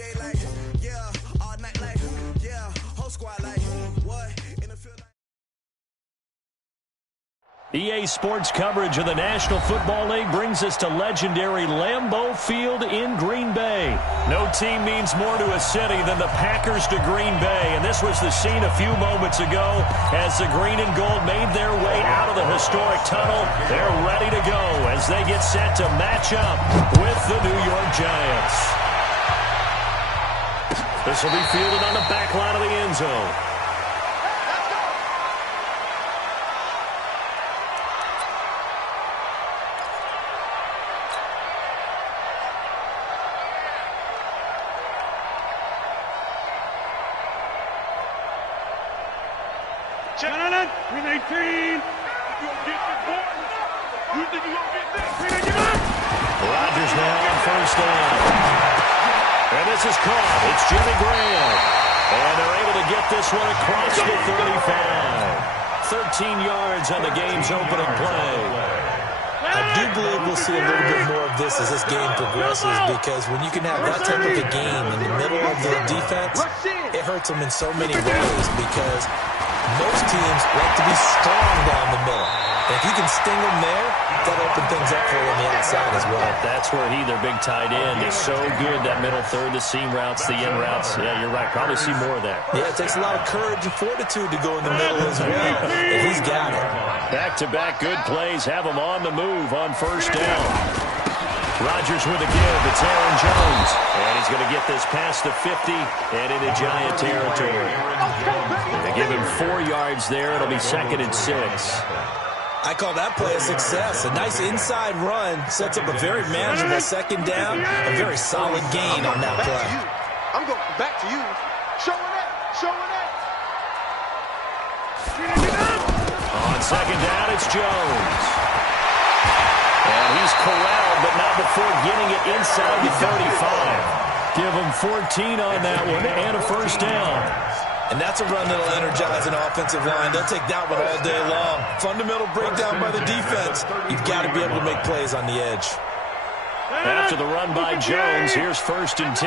day like, yeah, all night like, yeah, whole squad like, what? In the field like. EA Sports coverage of the National Football League brings us to legendary Lambeau Field in Green Bay. No team means more to a city than the Packers to Green Bay, and this was the scene a few moments ago as the green and gold made their way out of the historic tunnel. They're ready to go as they get set to match up with the New York Giants. This will be fielded on the back line of the end zone. Check. 319. You think you're going to get this? 319. Rodgers now on first down. And this is caught. It's Jimmy Graham. And they're able to get this one across the 35. 13 yards on the game's opening play. I do believe we'll see a little bit more of this as this game progresses, because when you can have that type of a game in the middle of the defense, it hurts them in so many ways, because most teams like to be strong down the middle. And if you can sting them there, that'll open things up for you on the outside as well. That's where their big tight end, is so good, that middle third, the seam routes, the in routes. Yeah, you're right. Probably see more of that. Yeah, it takes a lot of courage and fortitude to go in the middle as well. And he's got it. Back-to-back good plays have him on the move on first down. Rodgers with a give. It's Aaron Jones. And he's going to get this past the 50 and into Giant territory. They give him 4 yards there. It'll be 2nd and 6. I call that play a success. A nice inside run sets up a very manageable second down. A very solid gain on that play. I'm going back to you. Showing up. On second down, it's Jones. And he's corralled, but not before getting it inside the 35. Give him 14 on that one and a first down. And that's a run that'll energize an offensive line. They'll take that one all day long. Fundamental breakdown by the defense. You've got to be able to make plays on the edge. After the run by Jones, here's 1st and 10.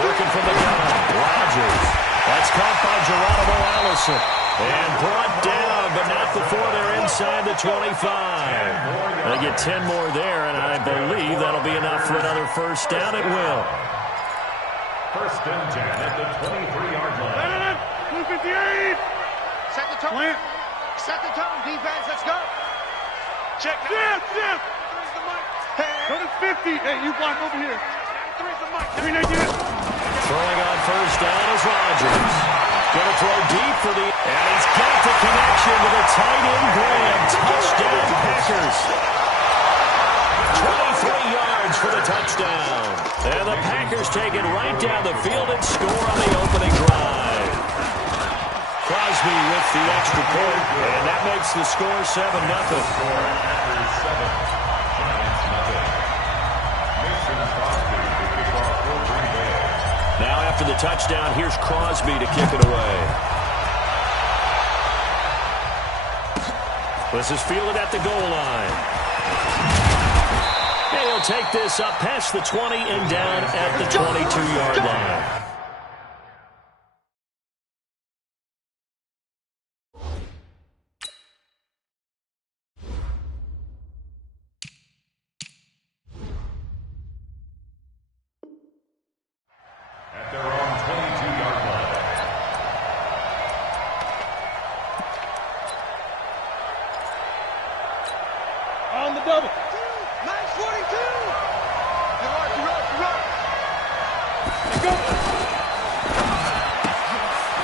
Working from the gun, Rodgers. That's caught by Geronimo Allison. And brought down, but not before they're inside the 25. They get 10 more there, and I believe that'll be enough for another first down. It will. 1st and 10 at the 23-yard line. 258. Set the tone. Set the tone, defense. Let's go. Check. Yes. Go to 50. Hey, you block over here. 319. Throwing on first down is Rodgers. Going to throw deep for the... And he's got the connection to the tight end Graham. Touchdown, Packers. 23 yards for the touchdown. And the Packers take it right down the field and score on the opening drive. Crosby with the extra point. And that makes the score 7-0. Now after the touchdown, here's Crosby to kick it away. This is fielded at the goal line. And he'll take this up past the 20 and down at the 22-yard line. At their own 22-yard line. On the double. 942. You're right. Let's go.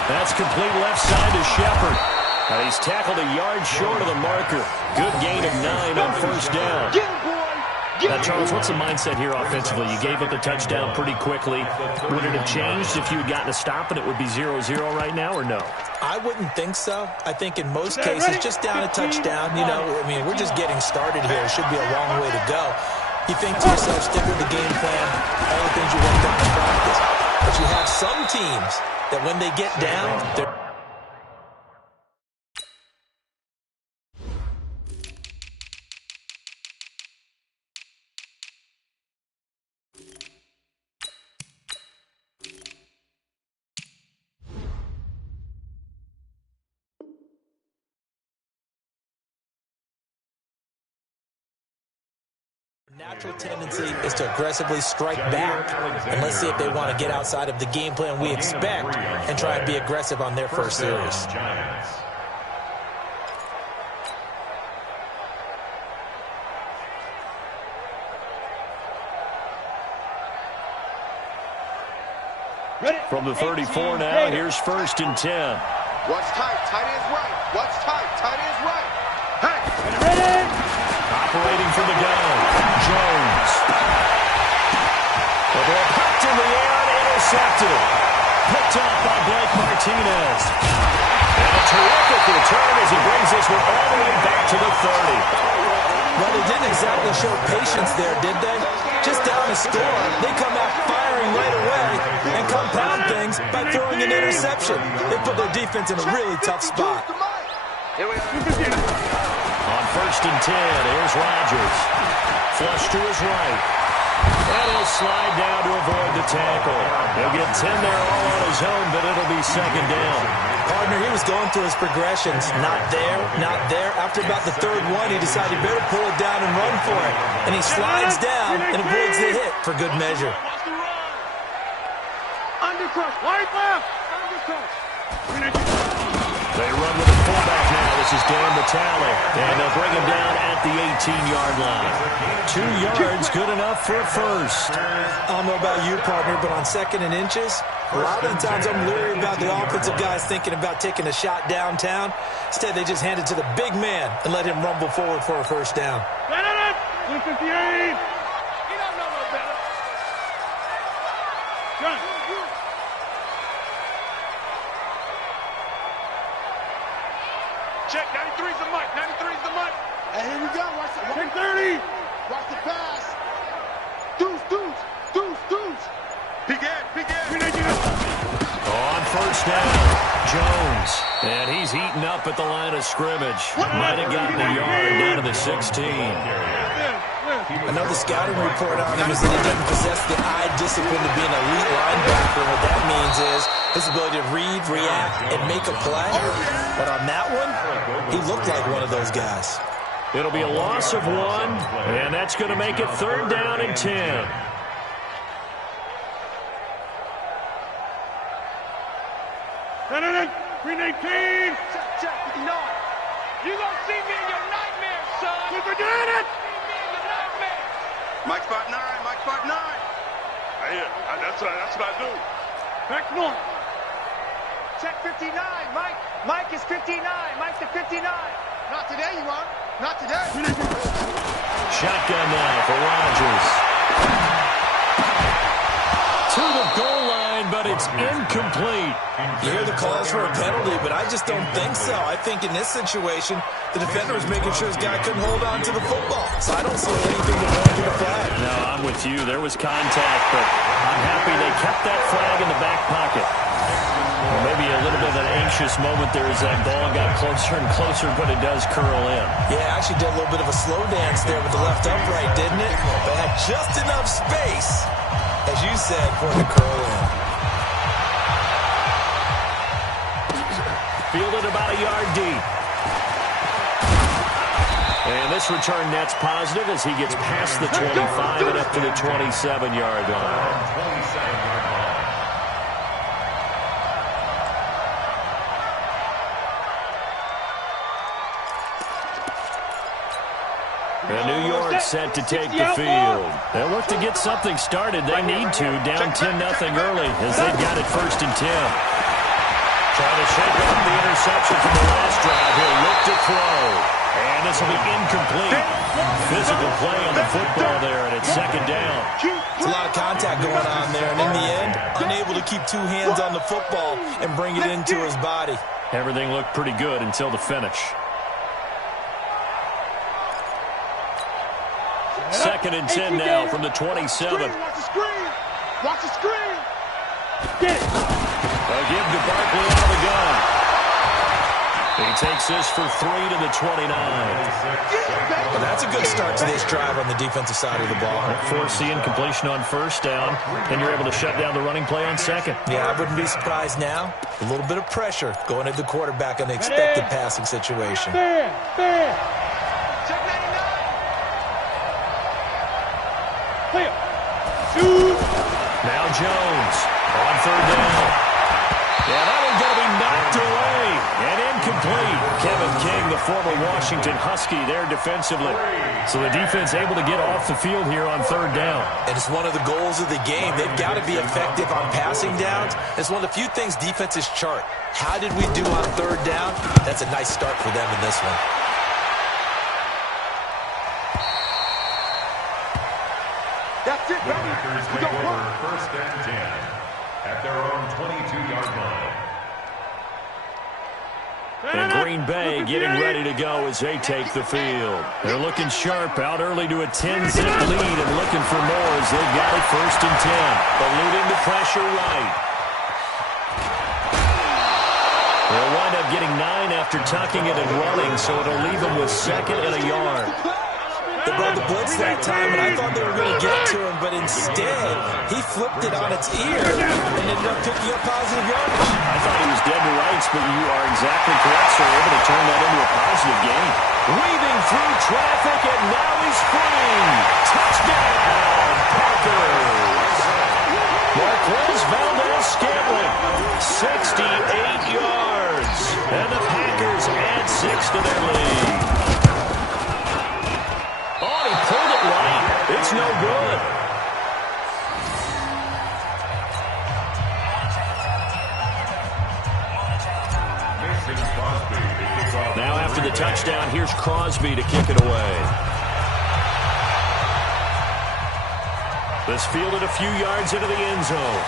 That's complete left side to Shepard. He's tackled a yard short of the marker. Good gain of 9 on first down. Get him, boy. Now, Charles, what's the mindset here offensively? You gave up the touchdown pretty quickly. Would it have changed if you had gotten a stop and it would be 0-0 right now, or no? I wouldn't think so. I think in most cases, just down a touchdown, we're just getting started here. It should be a long way to go. You think to yourself, stick with the game plan, all the things you worked on in practice. But you have some teams that when they get down, they're Natural tendency is to aggressively strike back. And let's see if they want to get outside of the game plan we expect and try and be aggressive on their first series. From the 34 now, here's 1st and 10. What's tight? Tight is right. What's tight? Tight is right. Hey! Ready! Operating from the gun, Jones. The ball popped in the air and intercepted. Picked up by Blake Martinez. And a terrific return as he brings this one all the way back to the 30. Well, they didn't exactly show patience there, did they? Just down a score, they come out firing right away and compound things by throwing an interception. They put their defense in a really tough spot. Here we are. On 1st and 10, here's Rodgers. Flush to his right. And he'll slide down to avoid the tackle. He'll get 10 there all on his own, but it'll be 2nd down. Partner, he was going through his progressions. Not there, not there. After about the 3rd one, he decided he better pull it down and run for it. And he slides down and avoids the hit for good measure. Undercrush. Wide left. Undercrush. They run with the fullback now. This is Dan Vitale. And they'll bring him down at the 18-yard line. 2 yards, good enough for a first. I don't know about you, partner, but on 2nd and inches, a lot of the times I'm leery about the offensive guys thinking about taking a shot downtown. Instead, they just hand it to the big man and let him rumble forward for a first down. 158. You don't know no better. John. Check, 93's the mic, 93's the mic. Hey, here we go. Watch the, check 30. Watch the pass. Deuce. Peek in. On 1st down, Jones. And he's eaten up at the line of scrimmage. Might have gotten a yard down to the 16. Another scouting report on him is that he doesn't possess the eye discipline to be an elite linebacker. What that means is his ability to read, react, and make a play. But on that one, he looked like one of those guys. It'll be a loss of 1, and that's going to make it 3rd down and 10. Green 18. Check. You gonna see me in your nightmares, son. We forget it. Mike spot 9. Hey, that's what I do. Back north. Check 59. Mike is 59. Mike's the 59. Not today, you are. Not today. Shotgun now for Rodgers. To the goal line, but it's incomplete. You hear the calls for a penalty, but I just don't think so. I think in this situation, the defender was making sure his guy couldn't hold on to the football. So I don't see anything to point to the flag. No, I'm with you. There was contact, but I'm happy they kept that flag in the back pocket. Well, maybe a little bit of an anxious moment there as that ball got closer and closer, but it does curl in. Yeah, actually did a little bit of a slow dance there with the left upright, didn't it? But had just enough space, as you said, for it to curl in. Fielded about a yard deep. And this return net's positive as he gets past the 25 and up to the 27-yard line. And New York set to take the field. They'll look to get something started. They need to, down 10-0 early as they've got it 1st and 10. Trying to shake off the interception from the last drive. He'll look to throw. And this will be incomplete. Physical play on the football there, and it's 2nd down. It's a lot of contact going on there, and in the end, unable to keep 2 hands on the football and bring it into his body. Everything looked pretty good until the finish. 2nd and 10 now from the 27. Watch the screen. Watch the screen. Get it. They'll give to Barkley out of the gun. He takes this for 3 to the 29. Well, that's a good start to this drive on the defensive side of the ball. Force the incompletion on 1st down, and you're able to shut down the running play on 2nd. Yeah, I wouldn't be surprised now. A little bit of pressure going at the quarterback on the expected passing situation. Check 99. Clear. Shoot. Now Jones on third down. Yeah, that one's going to be knocked away and incomplete. Kevin King, the former Washington Husky, there defensively. So the defense able to get off the field here on third down. And it's one of the goals of the game. They've got to be effective on passing downs. It's one of the few things defenses chart. How did we do on third down? That's a nice start for them in this one. That's it, baby. We got one. First and 10 at their own 22-yard line. And Green Bay getting ready to go as they take the field. They're looking sharp, out early to a 10-zip lead and looking for more as they've got it first and 10. Eluding the pressure right. They'll wind up getting 9 after tucking it and running, so it'll leave them with second and a yard. They brought the blitz that time, and I thought they were going to get to him, but instead, he flipped it on its ear and ended up picking up positive yardage. I thought he was dead to rights, but you are exactly correct, sir. Able to turn that into a positive gain. Weaving through traffic, and now he's free. Touchdown, Packers. Marquez Valdez-Scantling, 68 yards. And the Packers add 6 to their lead. Oh, he pulled it right. It's no good. Now after the touchdown, here's Crosby to kick it away. This fielded a few yards into the end zone.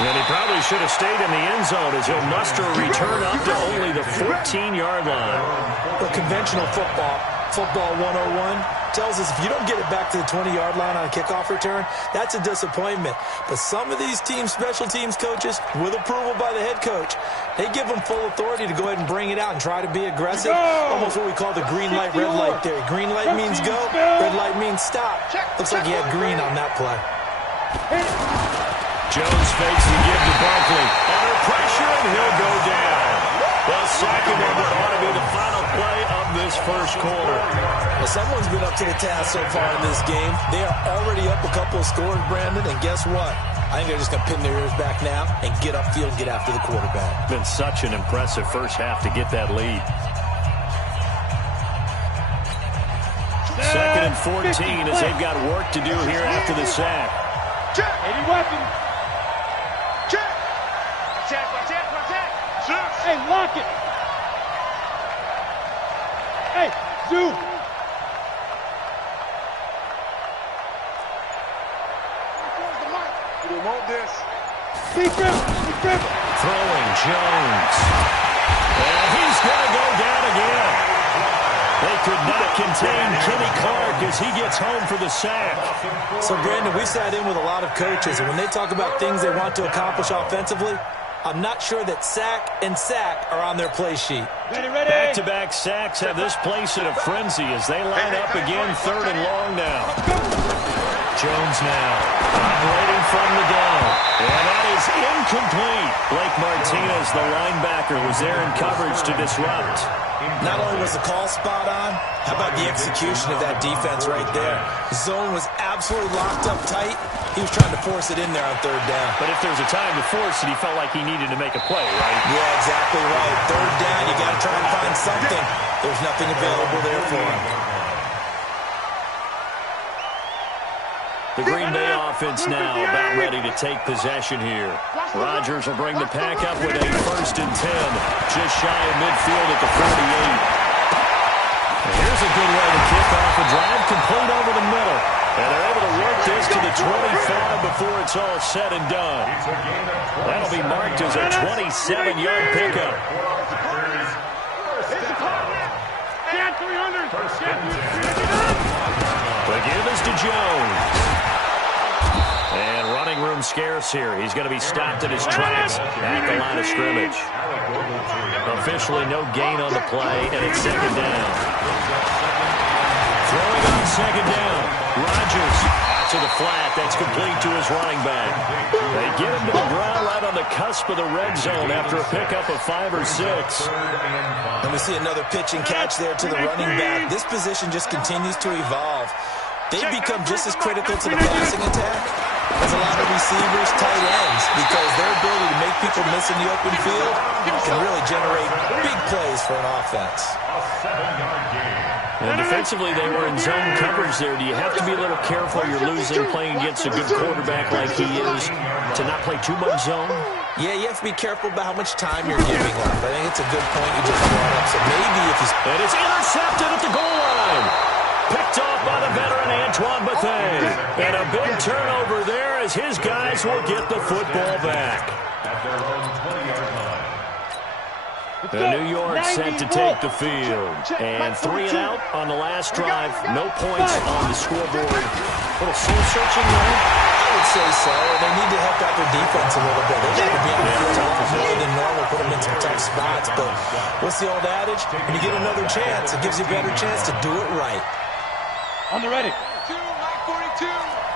And he probably should have stayed in the end zone as he'll muster a return up to only the 14-yard line. The conventional football 101 tells us if you don't get it back to the 20-yard line on a kickoff return, that's a disappointment. But some of these teams, special teams coaches, with approval by the head coach, they give them full authority to go ahead and bring it out and try to be aggressive. Almost what we call the green light, red light theory. Green light means go, red light means stop. Looks like he had green on that play. Jones fakes the give to Barkley. Under pressure, and he'll go down. The second one that ought to be the final play of this first quarter. Well, someone's been up to the task so far in this game. They are already up a couple of scores, Brandon, and guess what? I think they're just going to pin their ears back now and get upfield and get after the quarterback. Been such an impressive first half to get that lead. Second and 14 as they've got work to do here after the sack. Check. 80 weapons. Check. Check. Hey, lock it. Hey, zoom. We want this. Be careful. Throwing Jones. And he's going to go down again. They could not contain Kenny Clark as he gets home for the sack. So, Brandon, we sat in with a lot of coaches, and when they talk about things they want to accomplish offensively, I'm not sure that sack and sack are on their play sheet. Ready. Back-to-back sacks have this place in a frenzy as they line up again, third and long now. Jones now operating from the gun. And that is incomplete. Blake Martinez, the linebacker, was there in coverage to disrupt. Not only was the call spot on, how about the execution of that defense right there? The zone was absolutely locked up tight. He was trying to force it in there on third down. But if there's a time to force it, he felt like he needed to make a play, right? Yeah, exactly right. Third down, you got to try and find something. There's nothing available there for him. The Green Bay offense now about ready to take possession here. Rodgers will bring the pack up with a first and 10. Just shy of midfield at the 48. And here's a good way to kick off a drive, complete over the middle. And they're able to work this to the 25 before it's all said and done. That'll be marked as a 27-yard pickup. The give is to Jones. And running room scarce here. He's going to be stopped in his tracks at the line of scrimmage. Officially no gain on the play, and it's second down. Throwing on second down. Rodgers out to the flat. That's complete to his running back. They get him to the ground right on the cusp of the red zone after a pickup of 5 or 6. And we see another pitch and catch there to the running back. This position just continues to evolve. they become just as critical to the passing attack as a lot of receivers, tight ends, because their ability to make people miss in the open field can really generate big plays for an offense. A 7-yard gain. And defensively, they were in zone coverage there. Do you have to be a little careful you're losing playing against a good quarterback like he is to not play too much zone? Yeah, you have to be careful about how much time you're giving up. I think it's a good point you just brought up. So maybe if he's... And it's intercepted at the goal line. Picked off by the veteran Antoine Bethea. And a big turnover there as his guys will get the football back. At their own 20-yard line. New York set to take the field. And 3 and out on the last drive. No points on the scoreboard. A little soul-searching there. I would say so. They need to help out their defense a little bit. They got to be on the field more than normal, put them in some tough spots. But what's the old adage? When you get another chance, it gives you a better chance to do it right. On the ready. 42.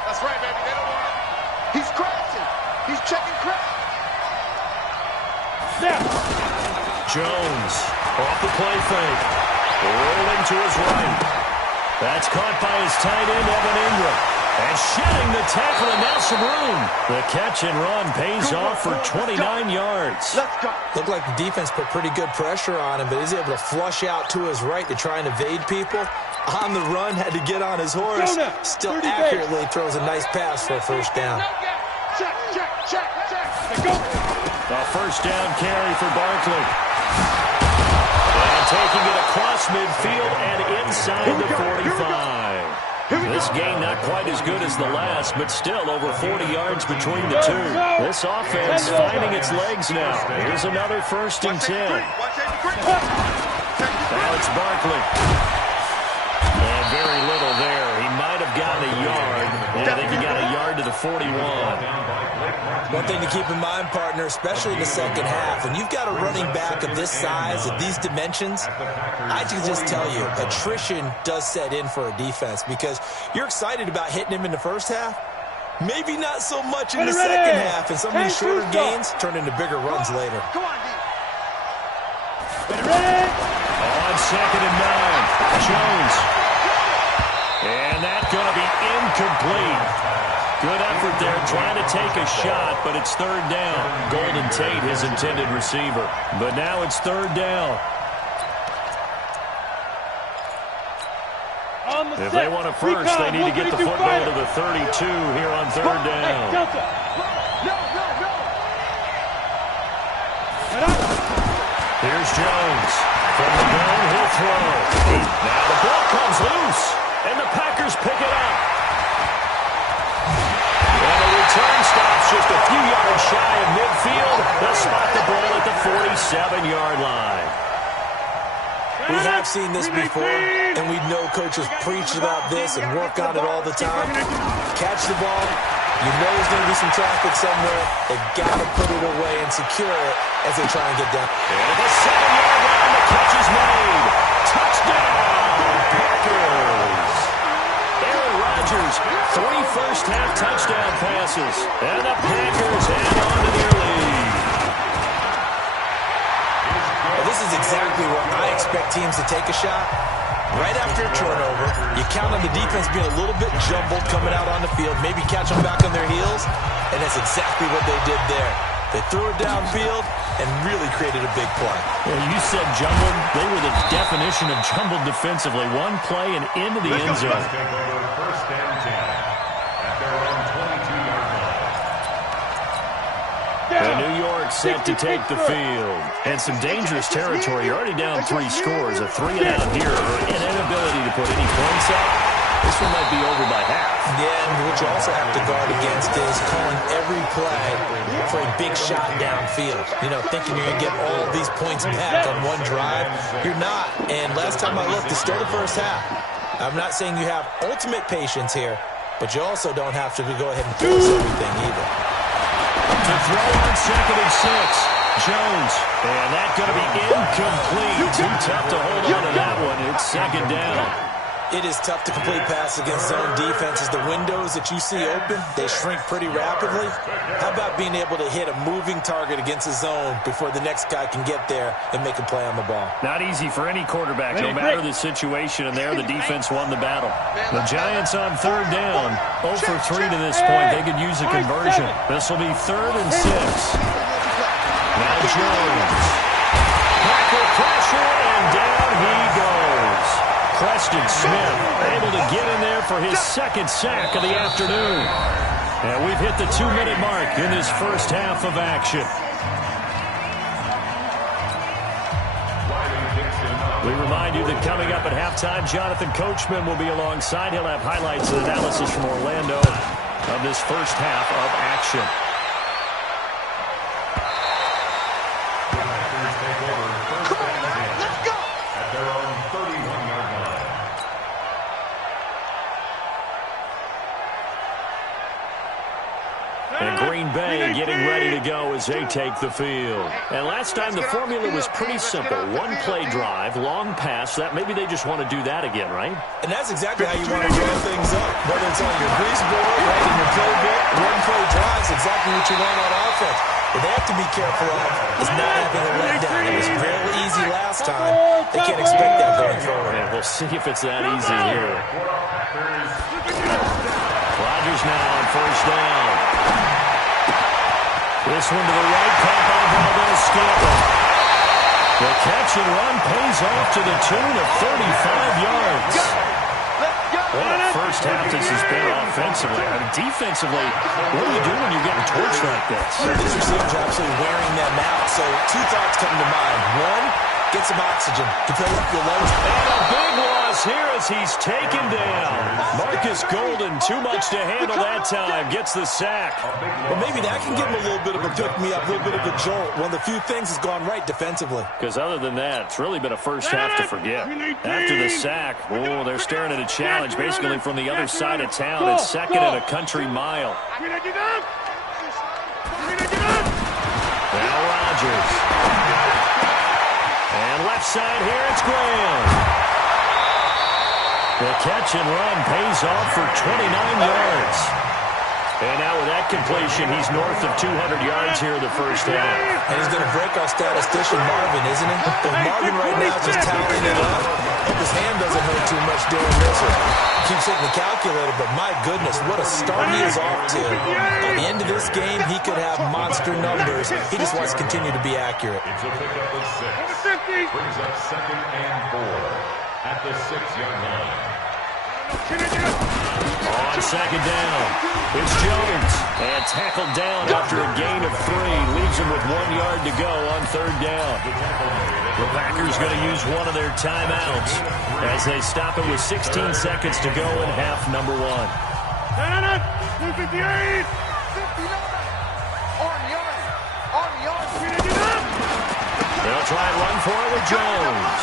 That's right, baby. They don't want it. He's crashing. He's checking crash. Snap. Jones off the play fake. Rolling to his right. That's caught by his tight end, Evan Ingram. And shedding the tackle, and now some room. The catch and run pays off for 29 yards. Let's go. Looked like the defense put pretty good pressure on him, but he's able to flush out to his right to try and evade people. On the run, had to get on his horse. Still accurately throws a nice pass for a first down. Check. Go. A first down carry for Barkley. And taking it across midfield and inside the 45. This game not quite as good as the last, but still over 40 yards between the two. This offense finding its legs now. Here's another 1st and 10. Now it's Barkley. And very little there. He might have gotten a yard. And I think he got a yard to the 41. One thing to keep in mind, partner, especially in the second half, when you've got a running back of this size, of these dimensions, I can just tell you, attrition does set in for a defense because you're excited about hitting him in the first half. Maybe not so much in the second half, and some of these shorter gains turn into bigger runs later. Come on, D. On 2nd and 9, Jones. And that's going to be incomplete. Good effort there, trying to take a shot, but it's 3rd down. Golden Tate, his intended receiver. But now it's 3rd down. If they want a first, they need to get the football to the 32 here on 3rd down. Here's Jones. From the gun, he'll throw. Now the ball comes loose, and the Packers pick it up. And the return stops just a few yards shy of midfield. They'll spot the ball at the 47-yard line. We have seen this before, and we know coaches preach about this and work on it all the time. Catch the ball. You know there's going to be some traffic somewhere. They've got to put it away and secure it as they try and get down. And at the 7-yard line, the catch is made. Touchdown, Packers. Aaron Rodgers, 3 first-half touchdown passes. And the Packers hang on to their lead. Well, this is exactly where I expect teams to take a shot. Right after a turnover, you count on the defense being a little bit jumbled coming out on the field, maybe catch them back on their heels, and that's exactly what they did there. They threw it downfield and really created a big play. Well, you said jumbled. They were the definition of jumbled defensively. One play and into the end zone. Let's take over 1st and 10 at their own 22-yard line. And New York set to take the field. And some dangerous territory. You're already down 3 scores. A 3-and-out here, or an inability to put any points up. This one might be over by half. Yeah, and what you also have to guard against is calling every play for a big shot downfield. You know, thinking you're going to get all these points back on one drive. You're not. And last time I looked, it's still the first half. I'm not saying you have ultimate patience here, but you also don't have to go ahead and force everything either. To throw on 2nd and 6, Jones. And that's going to be incomplete. Too tough to hold on to that one. It's 2nd down. It is tough to complete passes against zone defenses. The windows that you see open, they shrink pretty rapidly. How about being able to hit a moving target against a zone before the next guy can get there and make a play on the ball? Not easy for any quarterback, no matter the situation, and there the defense won the battle. The Giants on third down, 0 for 3 to this point. They could use a conversion. This will be 3rd and 6. Now Jones. Packer pressure, and down he goes. Preston Smith able to get in there for his 2nd sack of the afternoon. And we've hit the 2-minute mark in this first half of action. We remind you that coming up at halftime, Jonathan Coachman will be alongside. He'll have highlights and analysis from Orlando of this first half of action. And Green Bay getting ready to go as they take the field. And last time the formula was pretty simple. One play drive, long pass. That maybe they just want to do that again, right? And that's exactly how you want to draw things up. Whether it's on your grease board, right in your playbook, one play drive is exactly what you want on offense. What they have to be careful of is not having a letdown. It was real easy last time. They can't expect that going forward. And we'll see if it's that easy here. Rodgers now on first down. This one to the right, caught by Valdez-Scantling. The catch and run pays off to the tune of 35 yards. What a first half this has been offensively. I mean, defensively, what do you do when you're getting torched like this? These receivers are absolutely wearing them out. So 2 thoughts come to mind. One, get some oxygen to fill up your lungs. And a big loss here as he's taken down. Marcus Golden, too much to handle that time, gets the sack. Well, maybe that can give him a little bit of a pick-me-up, a little bit of a jolt. One of the few things has gone right defensively. Because other than that, it's really been a first half to forget. After the sack, oh, they're staring at a challenge basically from the other side of town. It's 2nd and a country mile. Now Rodgers. And left side here, it's Graham. The catch and run pays off for 29 yards. And now with that completion, he's north of 200 yards here in the first half. And he's going to break our statistician Marvin, isn't he? But Marvin right now is just tallying it up. Hope his hand doesn't hurt too much during this one. Keeps hitting the calculator, but my goodness, what a start he is off to. At the end of this game, he could have monster numbers. He just wants to continue to be accurate. It's a pickup of 6. Brings up 2nd and 4 at the 6-yard line. On second down, it's Jones. And tackled down after a gain of 3. Leaves him with 1 yard to go on third down. The Packers going to use one of their timeouts as they stop it with 16 seconds to go in half number 1. 258. They'll try and run for it with Jones.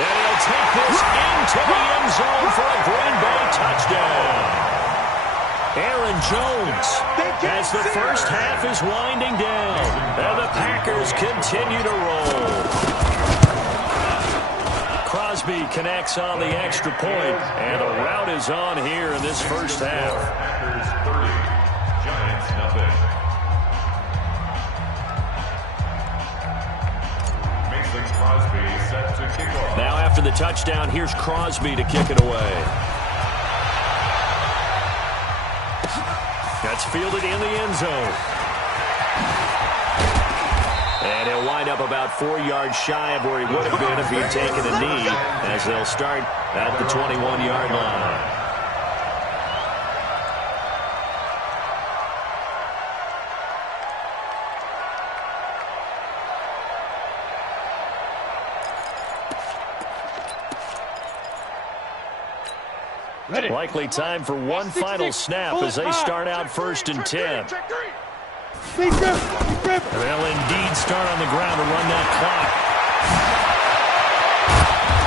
And he'll take this into the end zone for a Green Bay touchdown. Aaron Jones, as the first half is winding down, and the Packers continue to roll. Crosby connects on the extra point, and the route is on here in this first half. Packers 30, Giants nothing. Crosby set to kick off. Now after the touchdown, here's Crosby to kick it away. That's fielded in the end zone. And he'll wind up about 4 yards shy of where he would have been if he had taken a knee, as they'll start at the 21-yard line. Likely time for one final snap as they start out 1st and 10. They'll indeed start on the ground to run that clock.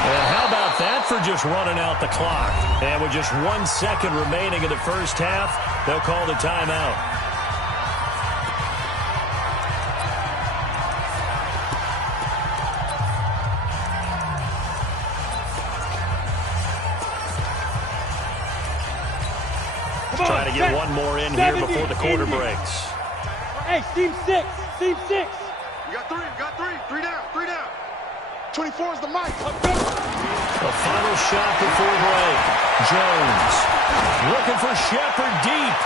And how about that for just running out the clock? And with just 1 second remaining in the first half, they'll call the timeout. Trying to get one more in here before the quarter breaks. Hey, team 6. Team 6. You got three. Three down. 24 is the mic. The final shot before break. Jones looking for Shepard deep.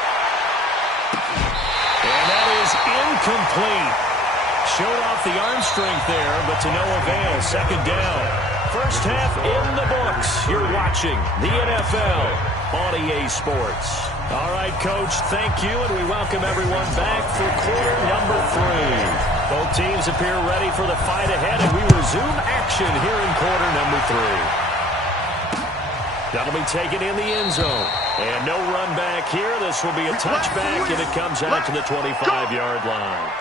And that is incomplete. Showed off the arm strength there, but to no avail. Second down. First half in the books. You're watching the NFL on EA Sports. All right, Coach, thank you, and we welcome everyone back for quarter number 3. Both teams appear ready for the fight ahead, and we resume action here in quarter number 3. That'll be taken in the end zone. And no run back here. This will be a touchback, and it comes out to the 25-yard line.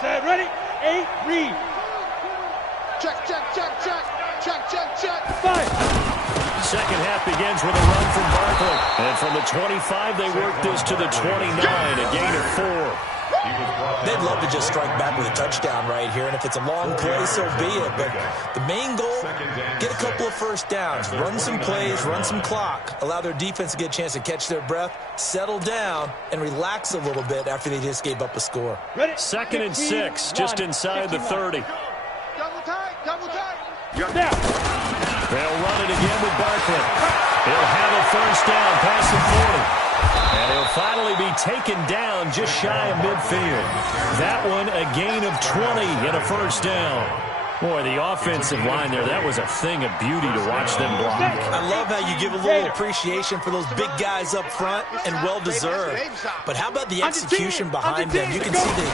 Set, ready, 8, read. Check. 5. Second half begins with a run from Barkley. And from the 25, they work this to the 29, a gain of 4. They'd love to just strike back with a touchdown right here, and if it's a long play, so be it. But the main goal, get a couple of first downs, run some plays, run some clock, allow their defense to get a chance to catch their breath, settle down, and relax a little bit after they just gave up a score. Second and 6, just inside the 30. Double tight. Now. They'll run it again with Barkley. He'll have a first down past the 40. And he'll finally be taken down just shy of midfield. That one a gain of 20 and a first down. Boy, the offensive line there, that was a thing of beauty to watch them block. I love how you give a little appreciation for those big guys up front, and well-deserved. But how about the execution behind them? You can see the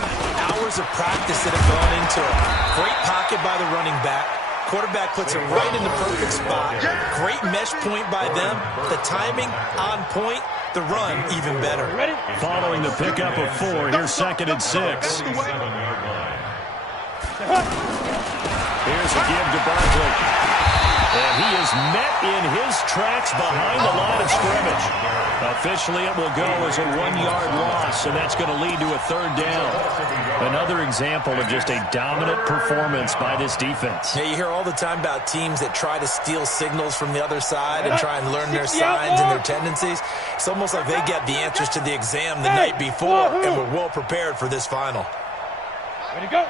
hours of practice that have gone into it. Great pocket by the running back. Quarterback puts it right in the perfect spot. Great mesh point by them. The timing on point. The run even better. Following the pickup of 4, here's second and 6. Here's a give to Barkley. And he is met in his tracks behind the line of scrimmage. Officially, it will go as a 1-yard loss, and that's going to lead to a third down. Another example of just a dominant performance by this defense. Yeah, you hear all the time about teams that try to steal signals from the other side and try and learn their signs and their tendencies. It's almost like they got the answers to the exam the night before and were well prepared for this final. Ready, go.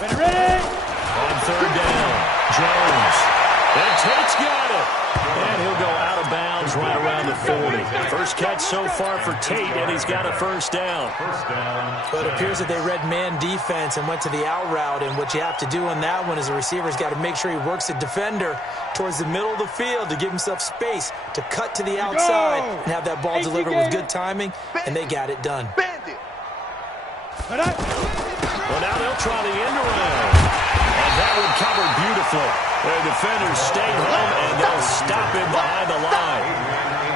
Ready. On third down, Jones. And Tate's got it. And he'll go out of bounds right around the 40. First catch so far for Tate, and he's got a first down. But it appears that they read man defense and went to the out route, and what you have to do on that one is the receiver's got to make sure he works the defender towards the middle of the field to give himself space to cut to the outside and have that ball delivered with good timing, and they got it done. Bandit. Well, now they'll try the end around. And that one covered beautifully. The defenders stay home, and they'll stop him behind the line.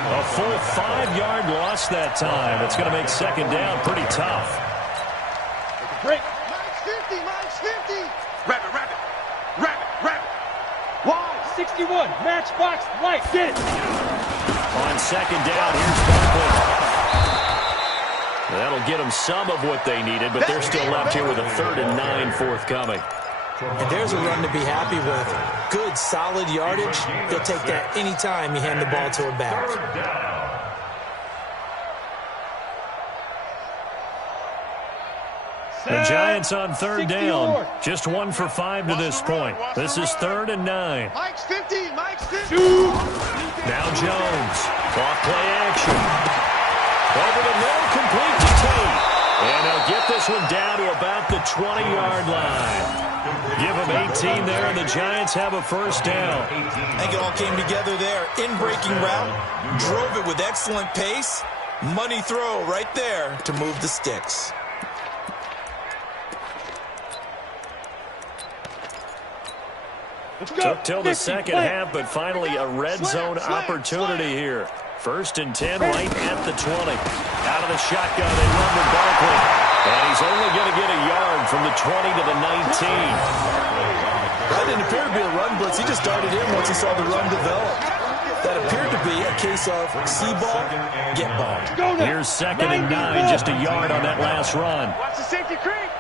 A full 5-yard loss that time. It's going to make second down pretty tough. Break. Mike's 50. Rabbit. Wide. 61. Matchbox right. Get it. On second down, here's Barkley. That'll get them some of what they needed, but they're still left here with a 3rd and 9 forthcoming. And there's a run to be happy with. Good, solid yardage. They'll take that any time you hand the ball to a back. The Giants on third down. Just 1 for 5 to this point. This is 3rd and 9. Mike's 50. Now Jones. Off play action. Over the middle, complete to Tate. And he'll get this one down to about the 20-yard line. Give them 18 there, and the Giants have a first down. I think it all came together there. In-breaking route, drove it with excellent pace. Money throw right there to move the sticks. Took till the second half, but finally a red zone opportunity here. 1st and 10 right at the 20. Out of the shotgun, they run with Barkley. And he's only going to get a yard from the 20 to the 19. That didn't appear to be a run blitz. He just darted in once he saw the run develop. That appeared to be a case of see ball, get ball. Here's 2nd and 9, just a yard on that last run. Watch the safety creep.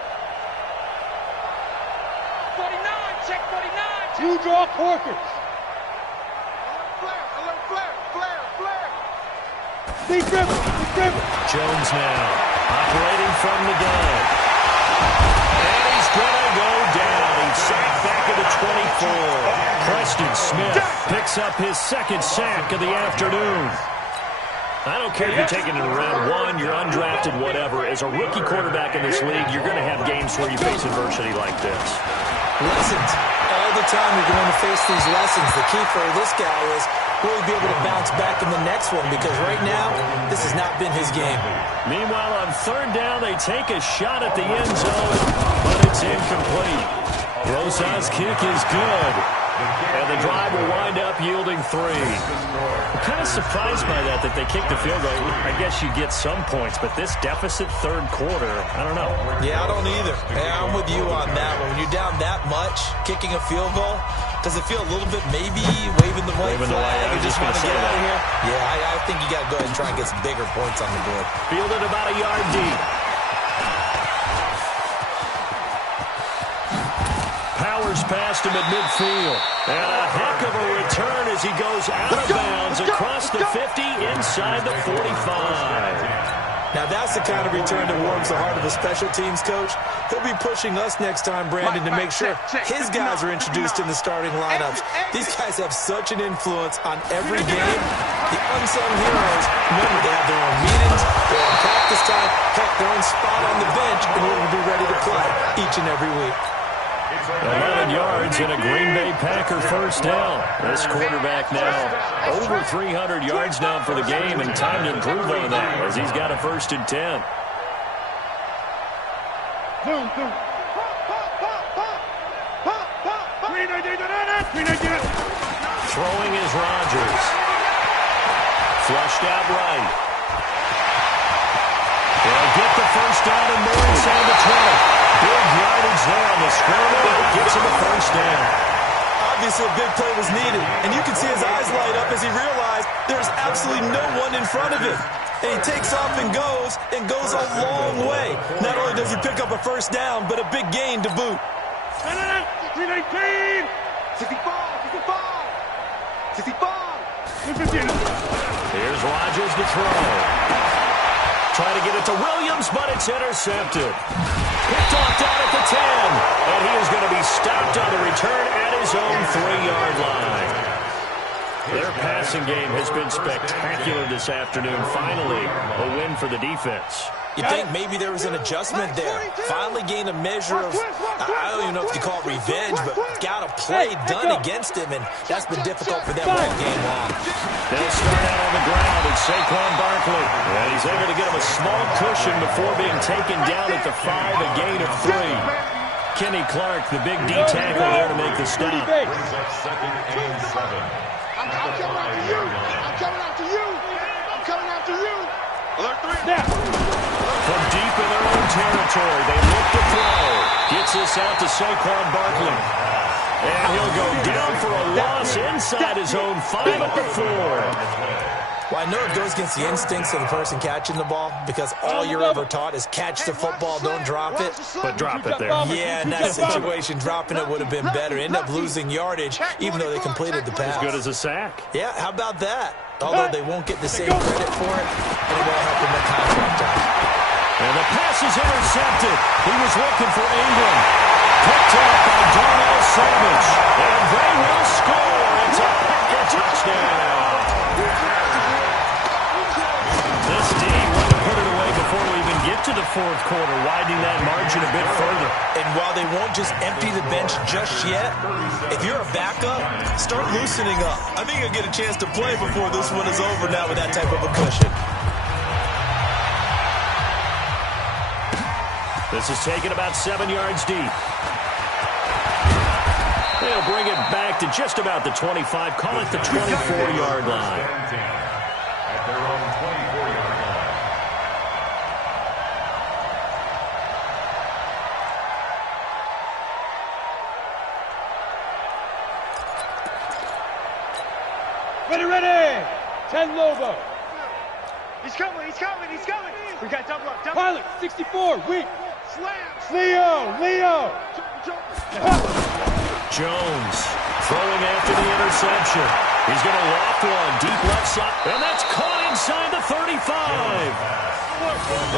49. Check 49. You draw corkers. Alert, flare. Deep dribble. Jones now operating from the gun. And he's going to go down. He's sacked back at the 24. Preston Smith picks up his second sack of the afternoon. I don't care if you're taking it in round one, you're undrafted, whatever. As a rookie quarterback in this league, you're going to have games where you face adversity like this. Lessons. All the time you're going to face these lessons. The key for this guy is will he be able to bounce back in the next one? Because right now, this has not been his game. Meanwhile, on third down, they take a shot at the end zone, but it's incomplete. Rosa's kick is good. And the drive will wind up yielding 3. I'm kind of surprised by that they kicked the field goal. I guess you get some points, but this deficit third quarter, I don't know. Yeah, I don't either. Yeah, I'm with you on that one. When you're down that much, kicking a field goal, does it feel a little bit maybe waving the white flag? I just want want to get out of here? Yeah, I think you got to go ahead and try and get some bigger points on the board. Fielded about a yard deep. Powers past him at midfield. And a heck of a return as he goes out of bounds across the 50 inside the 45. Now that's the kind of return that warms the heart of a special teams coach. He'll be pushing us next time, Brandon, to make sure his guys are introduced in the starting lineups. These guys have such an influence on every game. The unsung heroes, remember, they have their own meetings, their own practice time, heck, their own spot on the bench in order to be ready to play each and every week. 11 yards and a Green Bay Packer first down. This quarterback now over 300 yards now for the game, and time to improve on that as he's got a 1st and 10. Throwing is Rodgers. Flushed out right. They'll get the first down and more inside the 20. Big yardage there on the scramble. Gets him a first down. Obviously, a big play was needed, and you can see his eyes light up as he realized there's absolutely no one in front of him. And he takes off and goes a long way. Not only does he pick up a first down, but a big gain to boot. 319! 65! Here's Rodgers to throw. Try to get it to Williams, but it's intercepted. Picked off down at the 10. And he is going to be stopped on the return at his own 3-yard line. Their passing game has been spectacular this afternoon. Finally, a win for the defense. You think maybe there was an adjustment there. Finally gained a measure of, I don't even know if you call it revenge, but got a play done against him, and that's been difficult for them all game long. They'll start out on the ground at Saquon Barkley. And he's able to get him a small cushion before being taken down at the 5, a gain of 3. Kenny Clark, the big D tackle there to make the stop. Brings up 2nd and 7. I'm coming after you. Alert 3. From deep in their own territory, they look to throw. Gets this out to Saquon Barkley. And he'll go down for a loss inside his own 5 at the 4. Well, I know it goes against the instincts of the person catching the ball because all you're ever taught is catch the football, don't drop it. But drop it there. Yeah, in that situation, dropping it would have been better. End up losing yardage, even though they completed the pass. As good as a sack. Yeah, how about that? Although they won't get the same credit for it, and it will help them make contract time. And the pass is intercepted. He was looking for Ingram. Picked up by Darnell Savage. And they will score. It's a Packer touchdown. This D wanted to put it away before we even get to the 4th quarter, widening that margin a bit further. And while they won't just empty the bench just yet, if you're a backup, start loosening up. I think you'll get a chance to play before this one is over now with that type of a cushion. This is taken about 7 yards deep. They'll bring it back to just about the 25, call it the 24-yard line. At their own 24-yard line. Ready! 10 Lobo. He's coming. We got double up. Pilot, 64, weak. Slam. Leo. Jones throwing after the interception. He's going to loft one deep left side, and that's caught inside the 35.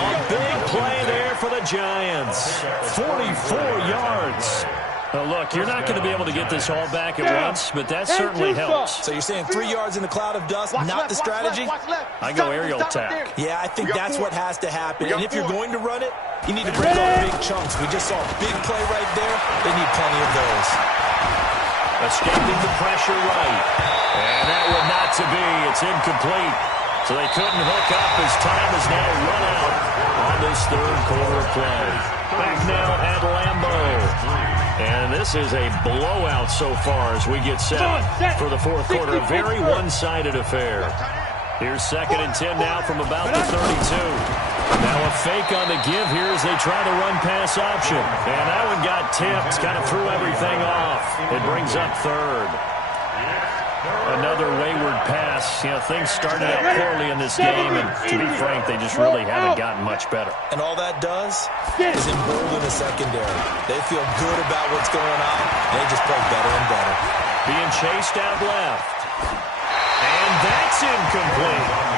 A big play there for the Giants. 44 yards. Now, look, you're not going to be able to get this all back at once, but that certainly helps. So you're saying 3 yards in the cloud of dust, not the strategy? I go aerial attack. Yeah, I think that's what has to happen. And if you're going to run it, you need to break off big chunks. We just saw a big play right there. They need plenty of those. Escaping the pressure right. And that one not to be. It's incomplete. So they couldn't hook up as time is now run out on this third quarter play. Back now at Lambeau. And this is a blowout so far as we get set for the fourth quarter. A very one-sided affair. Here's 2nd and 10 now from about the 32. Now a fake on the give here as they try to run pass option. And that one got tipped, kind of threw everything off. It brings up third. Another wayward pass. You know, things started out poorly in this game, and to be frank, they just really haven't gotten much better. And all that does is embolden the secondary. They feel good about what's going on, and they just play better and better. Being chased out left. And that's incomplete.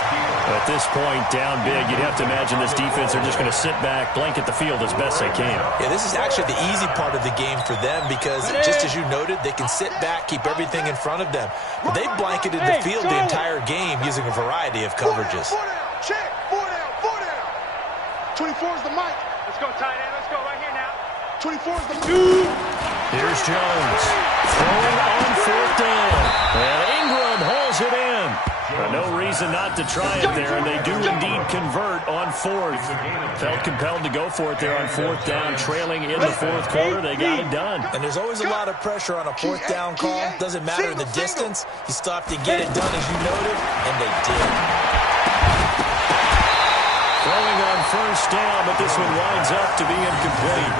At this point, down big, you'd have to imagine this defense are just going to sit back, blanket the field as best they can. Yeah, this is actually the easy part of the game for them because, just as you noted, they can sit back, keep everything in front of them. But they've blanketed the field the entire game using a variety of coverages. 4 down, check, 4 down, 4 down. 24 is the mic. Let's go, tight end. Let's go right here now. 24 is the mic. Here's Jones. Throwing on 4th down. And Ingram hauls it in. No reason not to try it there, and they do indeed convert on 4th. Felt compelled to go for it there on 4th down, trailing in the 4th quarter. They got it done. And there's always a lot of pressure on a 4th down call. Doesn't matter the distance. You still have to get it done, as you noted, and they did. Throwing on 1st down, but this one winds up to be incomplete.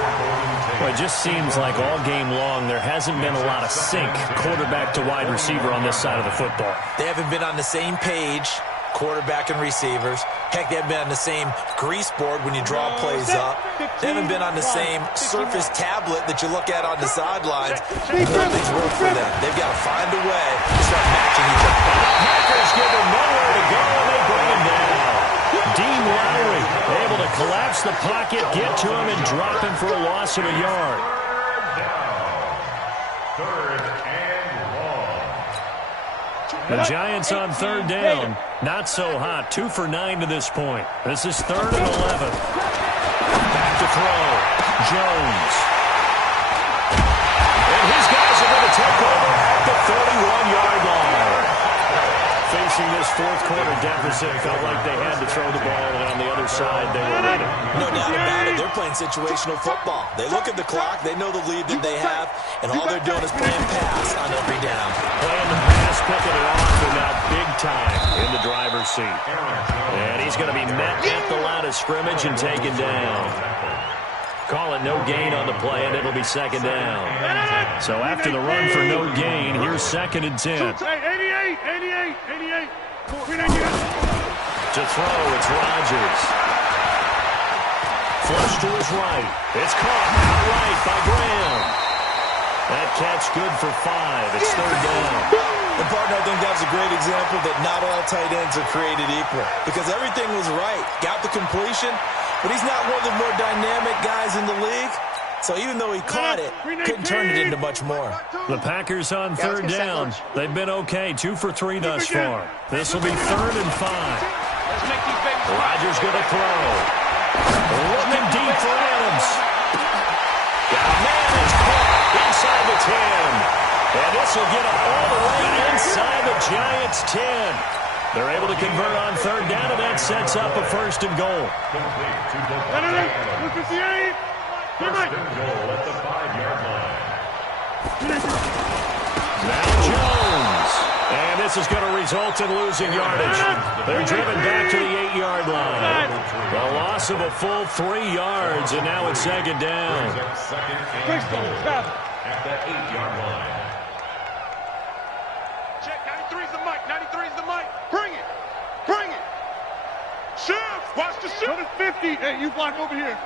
Well, it just seems like all game long there hasn't been a lot of sync quarterback to wide receiver on this side of the football. They haven't been on the same page, quarterback and receivers. Heck, they haven't been on the same grease board when you draw plays up. They haven't been on the same surface tablet that you look at on the sidelines. Nothing's worked for them. They've got to find a way to start matching each other. Packers give them nowhere to go, and they bring him down. Dean Lowry able to collapse the pocket, get to him, and drop him for a loss of a yard. Third and long. The Giants on 3rd down. Not so hot. 2 for 9 to this point. This is 3rd and 11. Back to throw. Jones. And his guys are going to take over at the 31-yard line. Facing this 4th quarter deficit, felt like they had to throw the ball, and on the other side, they were ready. No doubt about it. They're playing situational football. They look at the clock. They know the lead that they have, and all they're doing is playing pass on every down. Playing the pass, picking it off, and now big time in the driver's seat. And he's going to be met at the line of scrimmage and taken down. Call it no gain on the play, and it'll be 2nd down. So after the run for no gain, here's 2nd and 10. 88. To throw, it's Rodgers. Flush to his right. It's caught out right by Graham. That catch good for 5. It's 3rd down. And, partner, I think that's a great example that not all tight ends are created equal because everything was right. Got the completion, but he's not one of the more dynamic guys in the league. So even though he caught it, couldn't turn it into much more. The Packers on 3rd down. They've been okay. 2 for 3 thus far. This will be 3rd and 5. Rodgers going to throw. Looking deep for Adams. Got a man that's caught inside the 10. And this will get him all the way inside the Giants' 10. They're able to convert on 3rd down, and that sets up a 1st and goal. First and goal at the 5-yard line. Now Jones. And this is going to result in losing yardage. They're driven back to the 8-yard line. A loss of a full 3 yards, and now it's 2nd down. Second and goal at the 8-yard line. Check, 93's the mic, 93's the mic. Bring it. Shift. Watch the shift. 50. Hey, you block over here.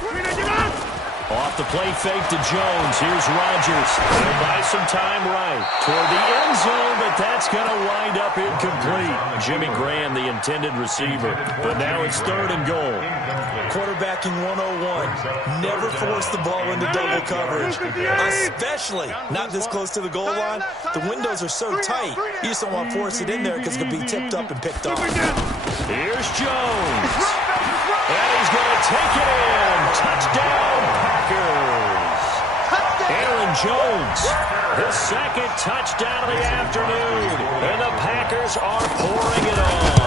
Get out. Off the play fake to Jones. Here's Rodgers. He'll buy some time right toward the end zone, but that's going to wind up incomplete. Jimmy Graham, the intended receiver. But now it's 3rd and goal. Quarterbacking 101. Never force the ball into double coverage, especially not this close to the goal line. The windows are so tight, you just don't want to force it in there because it could be tipped up and picked off. Here's Jones. And he's going to take it in. Touchdown, Packers. Aaron Jones, the 2nd touchdown of the afternoon. And the Packers are pouring it on.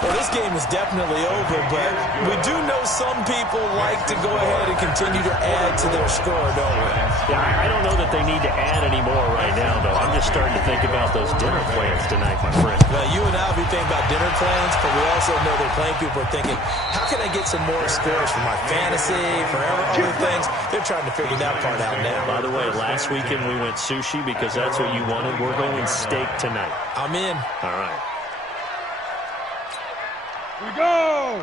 Well, this game is definitely over, but we do know some people like to go ahead and continue to add to their score, don't we? Yeah, I don't know that they need to add any more right now, though. I'm just starting to think about those dinner plans tonight, my friend. Well, you and I will be thinking about dinner plans, but we also know that plenty of people are thinking, how can I get some more scores for my fantasy, for other things? They're trying to figure that part out now. By the way, last weekend we went sushi because that's what you wanted. We're going steak tonight. I'm in. All right. We go!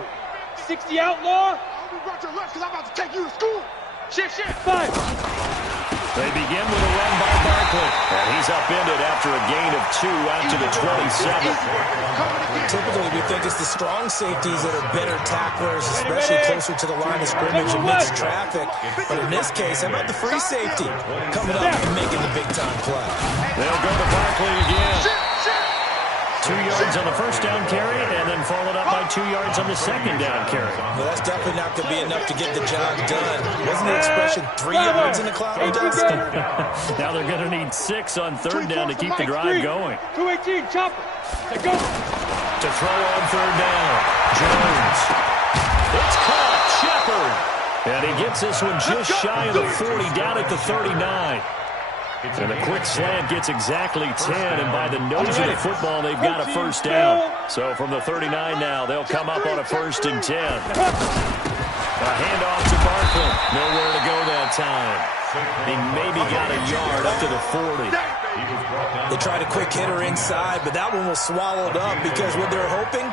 60 outlaw. I'll be right to your left because I'm about to take you to school. Shift. 5. They begin with a run by Barkley. And he's upended after a gain of 2 out to the 27. Typically, we think it's the strong safeties that are better tacklers, especially closer to the line of scrimmage and mixed traffic. But in this case, how about the free safety coming up and making the big-time play? They'll go to Barkley again. 2 yards on the first down carry, and then followed up by 2 yards on the second down carry. Well, that's definitely not going to be enough to get the job done. Wasn't the expression 3 yards in the cloud of dust? Now they're going to need 6 on 3rd down to keep the drive going. 218, chopper. They go. To throw on 3rd down, Jones. It's caught, Shepard. And he gets this one just shy of the 40, down at the 39. And the quick slant gets exactly 10, and by the nose of the football, they've got a first down. So from the 39 now, they'll come up on a 1st and 10. A handoff to Barkley. Nowhere to go that time. He maybe got a yard up to the 40. They tried a quick hitter inside, but that one was swallowed up because what they're hoping,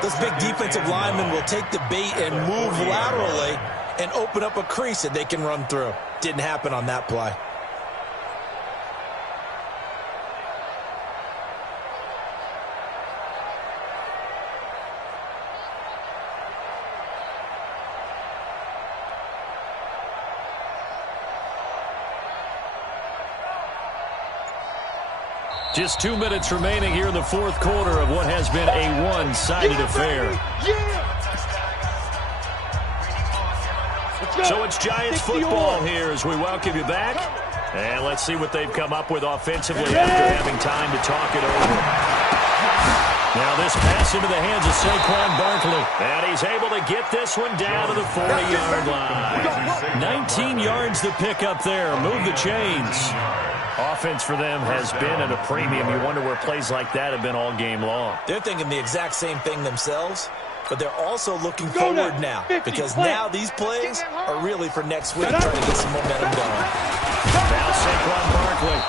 those big defensive linemen will take the bait and move laterally and open up a crease that they can run through. Didn't happen on that play. Just 2 minutes remaining here in the 4th quarter of what has been a one-sided affair. So it's Giants football here as we welcome you back. And let's see what they've come up with offensively after having time to talk it over. Now this pass into the hands of Saquon Barkley. And he's able to get this one down to the 40-yard line. 19 yards to pick up there. Move the chains. Offense for them has been at a premium. You wonder where plays like that have been all game long. They're thinking the exact same thing themselves, but they're also looking forward now because now these plays are really for next week, trying to get some momentum going. Now Saquon Barkley.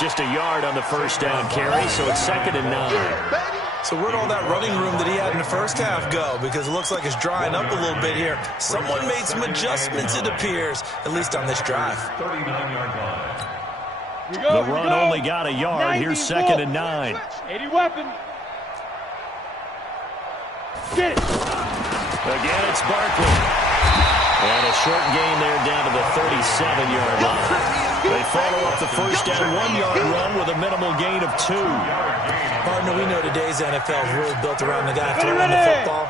Just a yard on the first down carry, so it's 2nd and 9. So where'd all that running room that he had in the first half go? Because it looks like it's drying up a little bit here. Someone made some adjustments, it appears, at least on this drive. 39-yard line. The run only got a yard. Here's 2nd and 9. 80 weapon. Get it. Again, it's Barkley. And a short gain there down to the 37-yard line. They follow up the first down 1-yard run with a minimal gain of 2. Partner, we know today's NFL is really built around the guy throwing the football.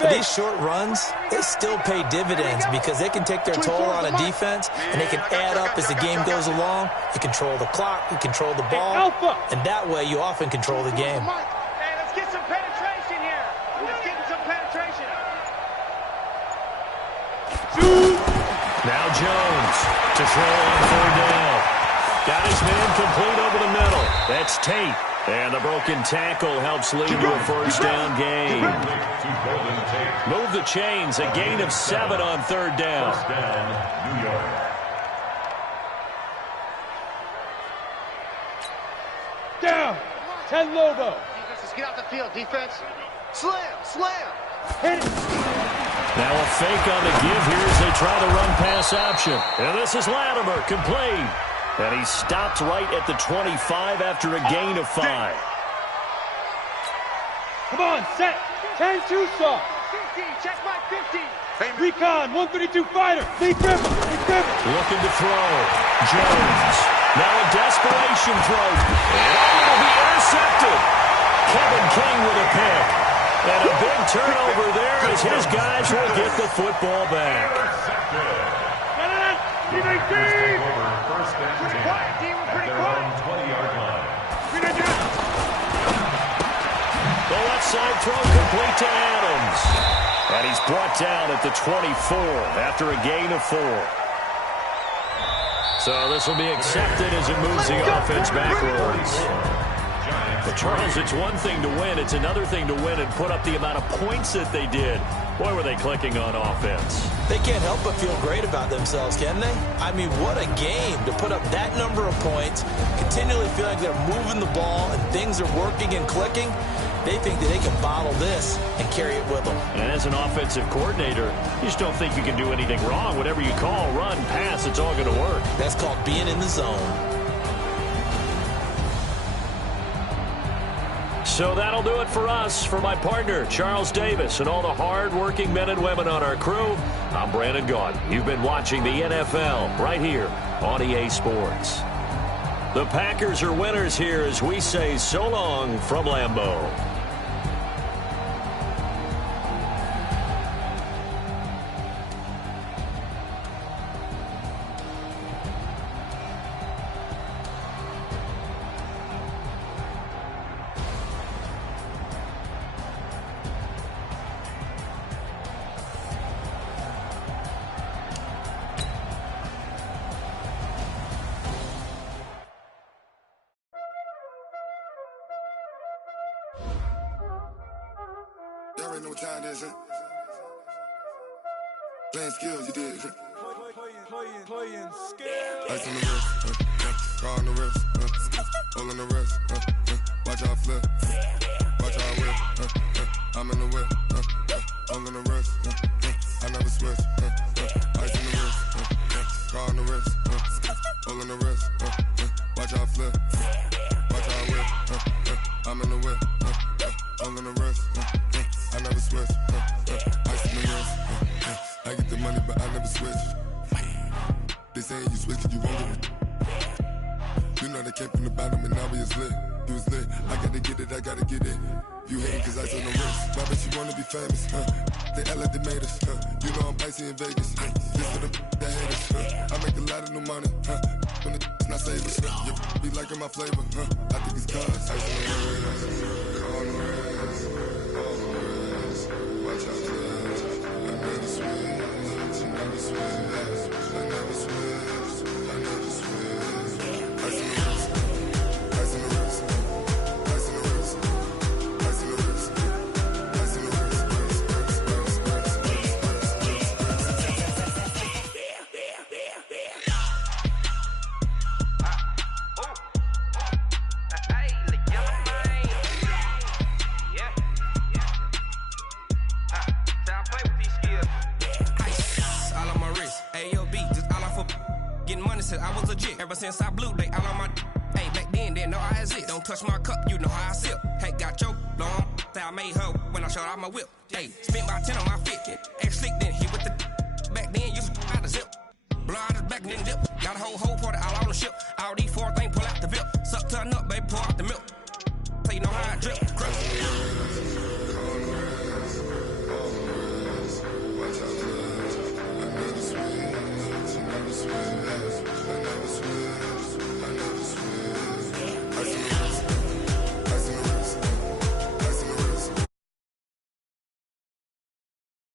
But these short runs, they still pay dividends because they can take their toll on a defense and they can add up as the game goes along. You control the clock, you control the ball, and that way you often control the game. Hey, let's get some penetration here. Let's get some penetration. Now Jones to throw on 3rd down. Got his man complete over the middle. That's Tate. And the broken tackle helps lead to a first down gain. Move the chains. A gain of 7 on 3rd down. First down, New York. Down. 10 Lobo. Defense, get out the field. Defense. Slam. Hit it. Now a fake on the give here as they try the run-pass option. And this is Latimer, complete. And he stopped right at the 25 after a gain of 5. Come on, set. 10-2 saw. 50, check my 50. Recon, 132 fighter. Lee Griffin. Looking to throw. Jones. Now a desperation throw. And it'll be intercepted. Kevin King with a pick. And a big turnover there as his guys will get the football back. First and 10 at their own 20-yard line. The left side throw complete to Adams. And he's brought down at the 24 after a gain of 4. So this will be accepted as it moves the offense backwards. But Charles, it's one thing to win. It's another thing to win and put up the amount of points that they did. Boy, were they clicking on offense. They can't help but feel great about themselves, can they? I mean, what a game to put up that number of points, continually feel like they're moving the ball and things are working and clicking. They think that they can bottle this and carry it with them. And as an offensive coordinator, you just don't think you can do anything wrong. Whatever you call, run, pass, it's all going to work. That's called being in the zone. So that'll do it for us. For my partner, Charles Davis, and all the hard-working men and women on our crew, I'm Brandon Gaudin. You've been watching the NFL right here on EA Sports. The Packers are winners here as we say so long from Lambeau. Y'all already know what time it is, huh? Playing skills, you did, huh? Playing skills. Ice on the wrist, car on the wrist, hole on the wrist, watch out flip, watch out whip, I'm in the whip, hole on the wrist, I never switch, ice on the wrist, car on the wrist, hole on the wrist, watch out flip, watch out whip, I'm in the whip, hole on the wrist, I never switch, ice in the wrist, I get the money but I never switch. They saying you switch cause you won't get it. You know they came from the bottom and now we is lit. You was lit, I gotta get it, I gotta get it. You hating cause ice on the wrist, why bet you wanna be famous, They act like they made us, You know I'm icy in Vegas, This for the that hate us, I make a lot of new money, When the not save us, You be liking my flavor, I think it's cause ice on the wrist, on the wrist, on the wrist. Watch out, please. I never switch, I never switch, I never switch, I never switch. Ice in the wrist, ice in the wrist, ice in the wrist, ice in the wrist, ice in the wrist, I was legit. Ever since I blew, they all on my. Hey, back then, didn't know I exist. Don't touch my cup, you know how I sip. Hey, got your long. Say I made her when I showed out my whip. Hey, spent my 10 on my fit. Ex slick, then hit with the. Back then, used to out the zip. Blow out his back and then dip. Got a whole party all on the ship. All these 4 things pull out the VIP. Suck to a nut, baby, pour out the milk.